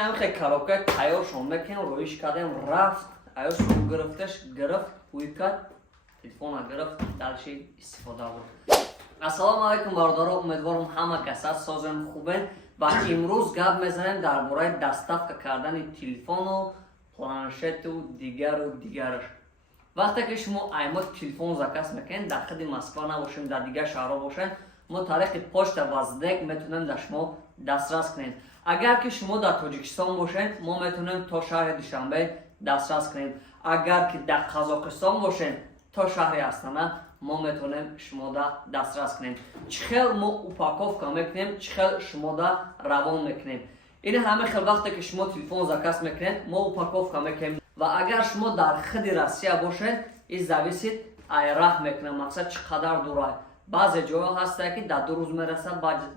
هم خیلی کاروکه تایار شونده کن رویش کردم رفت آیا سو گرفت پوید کرد تلفن گرفت دلشی استفاده بود. السلام علیکم برادران، امیدوارم همه کسات سازن خوبن و امروز گپ میزنیم درباره دستافک کردن تلفن و پلانشت و دیگرش. وقتی که شما ایمت تلفن زکاس میکنین در خود مسکو نباشین، در دیگر شهرها باشین، ما طریق پشت وزدک میتونیم در شما دسترس کنیم. اگر که شما در تاجیکستان باشین ما میتونیم تا شهر دوشنبه دسترس کنیم. اگر که در قزاقستان باشین تا شهر استانا ما میتونیم شما در دسترس کنیم. چخیل ما اوپاکوفکا میکنیم، چخیل شما در روان میکنیم. این همه خیلی وقتی که شما تلفن زکاس میکنید ما اوپاکوفکا میکنیم. و اگر شما در خود روسیه باشین این زاویسید ای راه میکنه، مقصد چقدر دوره. بعضی جاها هسته که در 2 روز میرسه،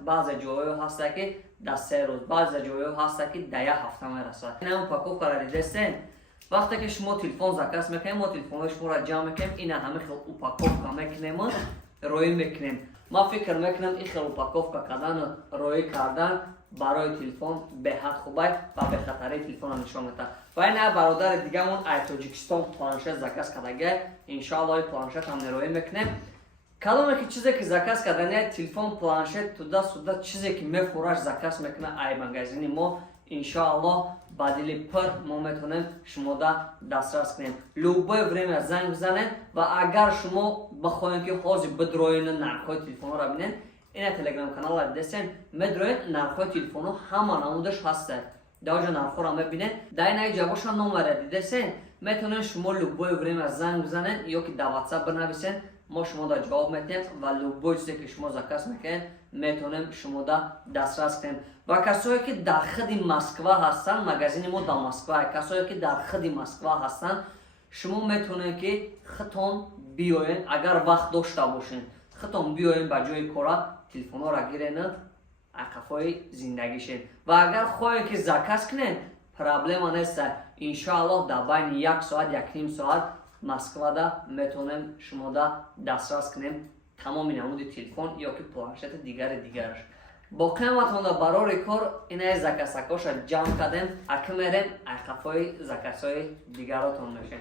بعضی جاها هسته که در 3 روز، بعضی جاها هسته که در 1 هفته میرسه. این هم اوپاکوفکا را دیدین. وقتی که شما تلفن زکاس میکنیم ما تلفن شما را جمع میکنیم، این همه خیلی اوپاکوفکا میکنیم و روی میکنیم. ما فکر میکنم این خیلی اوپاکوفکا کردن و روی کردن برای تلفن به حد خوبه و به خطری تلفن نشان میده. و این برادر دیگه مون ای تاجیکستان پلانشت زکاس کردگه، انشاءالله پلانشت هم روی میکنیم. کدوم که چیزی که زکاس کردن تلفن پلانشت تو دست چیزی که میفروش زکاس میکنه ای مغازینی ما انشاءالله بدیل پر ما میتونیم شما دسترس کنیم. لوبای وریم زنگ بزنین و اگر شما بخواین که حاضر بدروین نرخ‌های تلفن را ببینین، این تلگرام کانال را دستین مدروین نرخ‌های تلفن همه نمودش هسته. داوجا نرخ را میبینین، در این جوابش نمره دیدین میتونین شما لوبای وریم زنگ بزنین یا که در واتساپ بنویسین، ما شما دا جواب میتونیم و لوبای چیزی که شما زکاس میکنین میتونیم شما دسترس کنیم. و کسایی که در خود مسکو هستن، مغازین ما در مسکو، کسایی که در خود مسکو هستن شما میتونین که خودتون بیاین، اگر وقت داشته باشین خودتون بیاین به جای کار تلفن را گیرین عقفای زندگیشین. و اگر خواهید که زکاس کنین پرابلم نیست، انشاءالله در بین 1 ساعت 1.5 ساعت مسکو میتونیم شما دسترس کنیم تمام نمود تلفن یا که پلانشت دیگرش. با قیمتون برای کار این زکاسکاش جمع کردیم، اکنون میریم عقفای زکاسای دیگراتون میشیم.